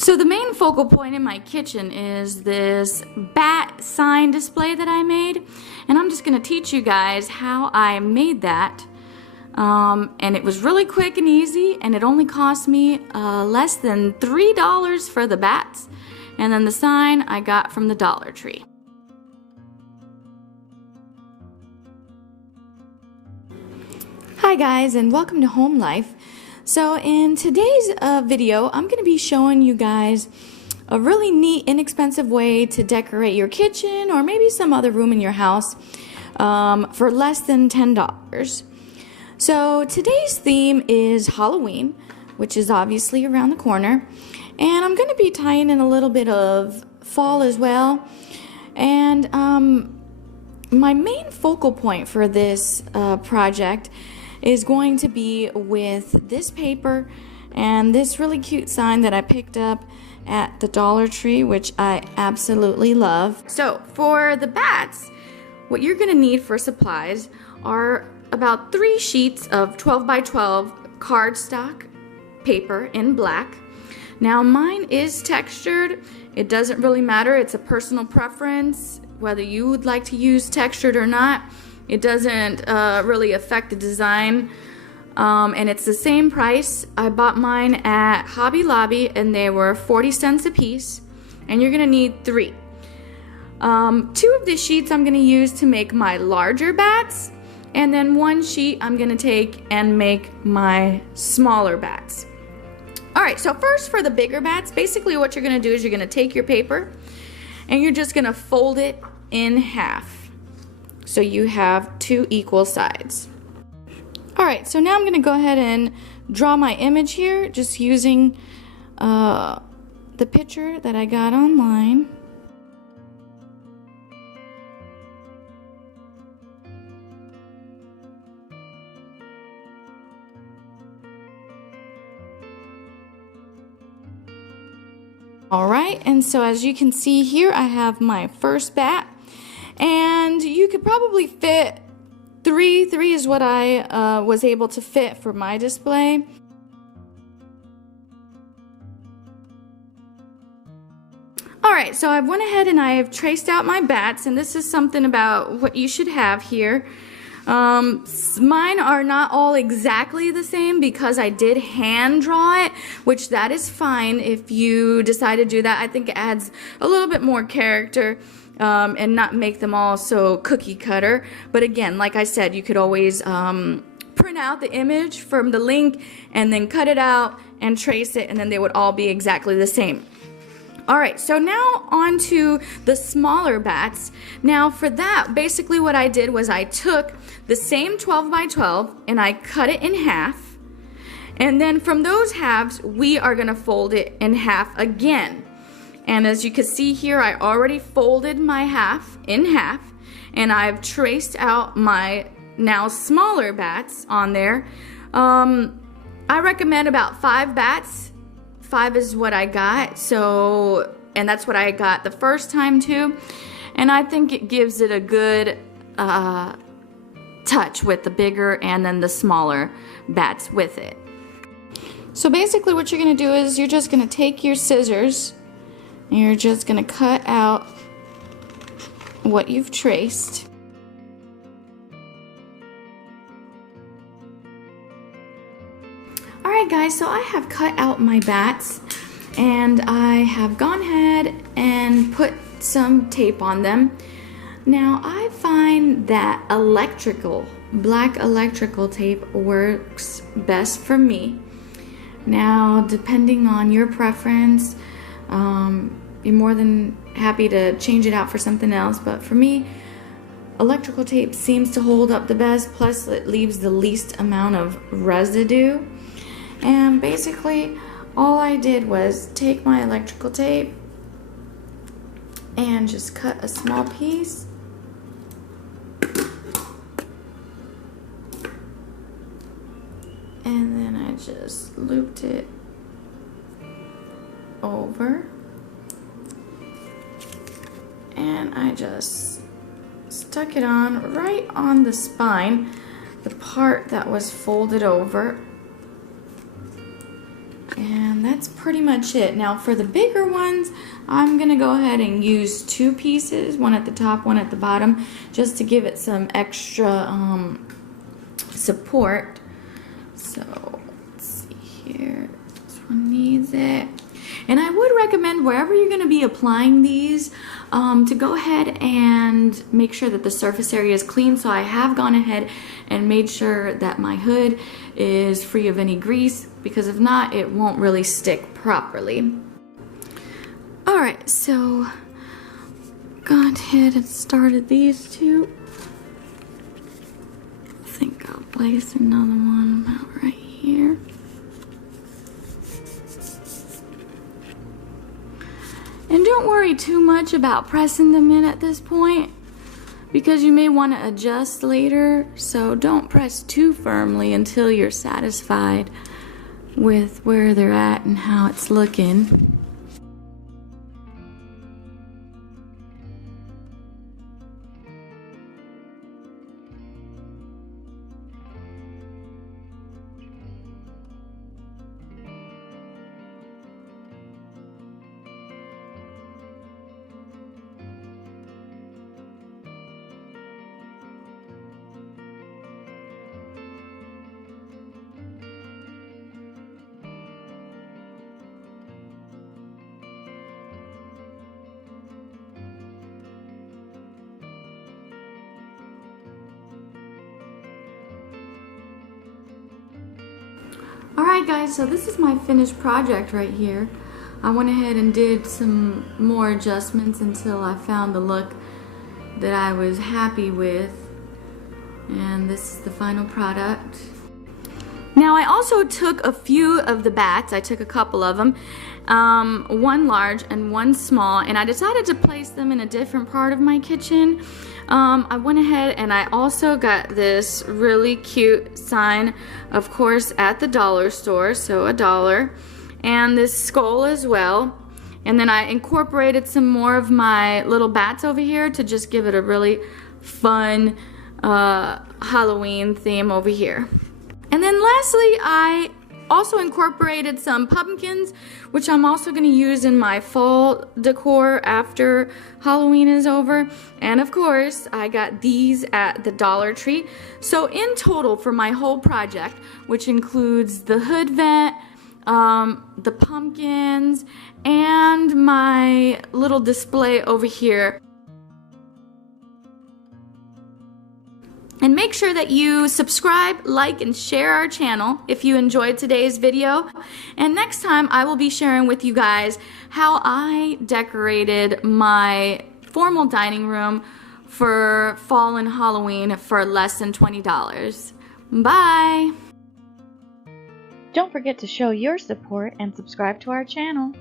So the main focal point in my kitchen is this bat sign display that I made, and I'm just going to teach you guys how I made that. And it was really quick and easy, and it only cost me less than $3 for the bats, and then the sign I got from the Dollar Tree. Hi guys, and welcome to Home Life. So in today's video, I'm going to be showing you guys a really neat, inexpensive way to decorate your kitchen or maybe some other room in your house for less than $10. So today's theme is Halloween, which is obviously around the corner, and I'm going to be tying in a little bit of fall as well. And my main focal point for this project is going to be with this paper and this really cute sign that I picked up at the Dollar Tree, which I absolutely love. So for the bats, what you're gonna need for supplies are about 3 sheets of 12 by 12 cardstock paper in black. Now mine is textured. It doesn't really matter, it's a personal preference whether you would like to use textured or not. It doesn't really affect the design, and it's the same price. I bought mine at Hobby Lobby and they were 40 cents a piece, and you're gonna need 3. 2 of the sheets I'm gonna use to make my larger bats, and then 1 sheet I'm gonna take and make my smaller bats. Alright, so first for the bigger bats, basically what you're gonna do is you're gonna take your paper and you're just gonna fold it in half, so you have 2 equal sides. Alright, so now I'm going to go ahead and draw my image here, just using the picture that I got online. Alright, and so as you can see here, I have my first bat. And you could probably fit 3. 3 is what I was able to fit for my display. Alright, so I went ahead and I have traced out my bats, and this is something about what you should have here. Mine are not all exactly the same because I did hand draw it, which that is fine if you decide to do that. I think it adds a little bit more character. And not make them all so cookie cutter. But again, like I said, you could always print out the image from the link and then cut it out and trace it, and then they would all be exactly the same. Alright, so now on to the smaller bats. Now for that, basically what I did was I took the same 12 by 12 and I cut it in half. And then from those halves, we are going to fold it in half again. And as you can see here, I already folded my half in half, and I've traced out my now smaller bats on there. I recommend about 5 bats. 5 is what I got, so, and that's what I got the first time too. And I think it gives it a good touch with the bigger and then the smaller bats with it. So basically what you're going to do is you're just going to take your scissors and you're just going to cut out what you've traced. Alright guys, so I have cut out my bats and I have gone ahead and put some tape on them. Now I find that black electrical tape works best for me. Now depending on your preference, you're more than happy to change it out for something else, but for me, electrical tape seems to hold up the best, plus it leaves the least amount of residue. And basically all I did was take my electrical tape and just cut a small piece and then I just looped it over and I just stuck it on right on the spine, the part that was folded over, and that's pretty much it. Now for the bigger ones, I'm gonna go ahead and use 2 pieces, one at the top, one at the bottom, just to give it some extra support. So let's see here, this one needs it. And I would recommend wherever you're going to be applying these to go ahead and make sure that the surface area is clean. So I have gone ahead and made sure that my hood is free of any grease, because if not, it won't really stick properly. Alright, so gone ahead and started these 2. I think I'll place another one about right here. And don't worry too much about pressing them in at this point, because you may want to adjust later, so don't press too firmly until you're satisfied with where they're at and how it's looking. Alright guys, so this is my finished project right here. I went ahead and did some more adjustments until I found the look that I was happy with. And this is the final product. Now I also took a few of the bats, I took a couple of them, one large and one small, and I decided to place them in a different part of my kitchen. I went ahead and I also got this really cute sign, of course, at the dollar store, so $1, and this skull as well. And then I incorporated some more of my little bats over here to just give it a really fun Halloween theme over here. And then lastly, I also incorporated some pumpkins, which I'm also going to use in my fall decor after Halloween is over. And of course, I got these at the Dollar Tree. So in total for my whole project, which includes the hood vent, the pumpkins, and my little display over here. And make sure that you subscribe, like, and share our channel if you enjoyed today's video. And next time I will be sharing with you guys how I decorated my formal dining room for fall and Halloween for less than $20. Bye! Don't forget to show your support and subscribe to our channel.